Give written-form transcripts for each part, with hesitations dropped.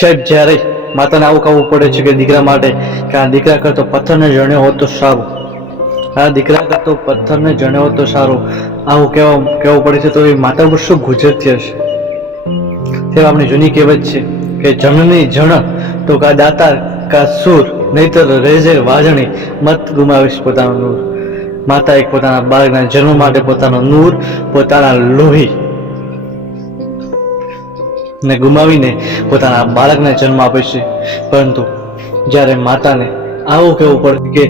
છેક જ્યારે માતાને આવું કહેવું પડે છે કે દીકરા માટે કે આ દીકરા કરતો પથ્થરને જણ્યો હોત તો સારું, આ દીકરા કરતો પથ્થરને જણ્યો હોત તો સારું, આવું કહેવું પડે છે. તો એ માતા ઉપર શું ગુજરતી હશે? તે આપણી જૂની કહેવત છે કે જનની જણ તો કા દાતા કા સુર, નહીતર રેજે વાજણી મત ગુમાવીશ પોતાનું નૂર. માતા એક પોતાના બાળકના જન્મ માટે પોતાનો નૂર, પોતાના લોહી ને ગુમાવીને પોતાના બાળકને જન્મ આપે છે. પરંતુ જ્યારે માતાને આવું કહેવું પડે કે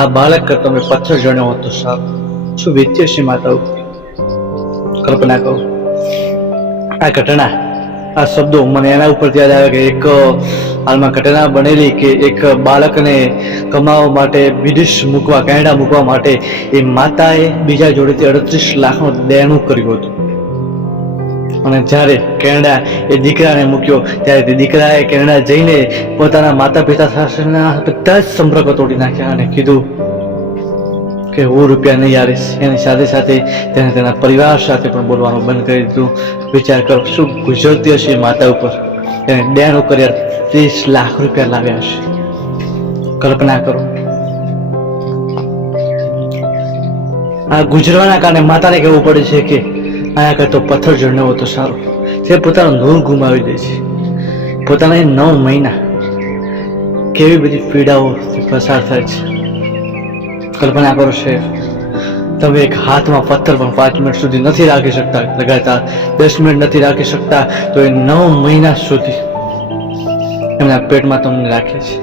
આ બાળક કરતો મેં પથ્થર જણ્યો હોત તો સારું, શું વીત્ય છે માતાઓ? કલ્પના કરો આ ઘટના, આ શબ્દો મને એના ઉપર યાદ આવે કે એક હાલમાં ઘટના બનેલી કે એક બાળકને કમાવા માટે વિદેશ મૂકવા, કેનેડા મૂકવા માટે એ માતાએ બીજા જોડેથી 38 લાખનું દેણું કર્યું હતું. અને જ્યારે કેનેડા એ દીકરાને મૂક્યો ત્યારે તે દીકરાએ કેનેડા જઈને પોતાના માતા પિતા સાથેના બધા જ સંપર્કો તોડી નાખ્યા અને કીધું કે હું રૂપિયા નહીં આવીશ. એની સાથે સાથે તેને તેના પરિવાર સાથે પણ બોલવાનું બંધ કરી દીધું. વિચાર કરો શું ગુજરતી હશે માતા ઉપર. તેને દેણ કર્યા 30 લાખ રૂપિયા લાવ્યા હશે. કલ્પના કરો. આ ગુજરવાના કારણે માતાને કહેવું પડે છે કે આયા કરતો પથ્થર જણ્યો હોત તો સારું. તે પોતાનું નૂર ગુમાવી દે છે. પોતાના 9 મહિના કેવી બધી પીડાઓ પસાર થાય છે. કલ્પના કરો છે તમે એક હાથમાં પથ્થર પણ 5 મિનિટ સુધી નથી રાખી શકતા, લગાતાર 10 મિનિટ નથી રાખી શકતા, તો એ 9 મહિના સુધી એમના પેટમાં તમને રાખે છે.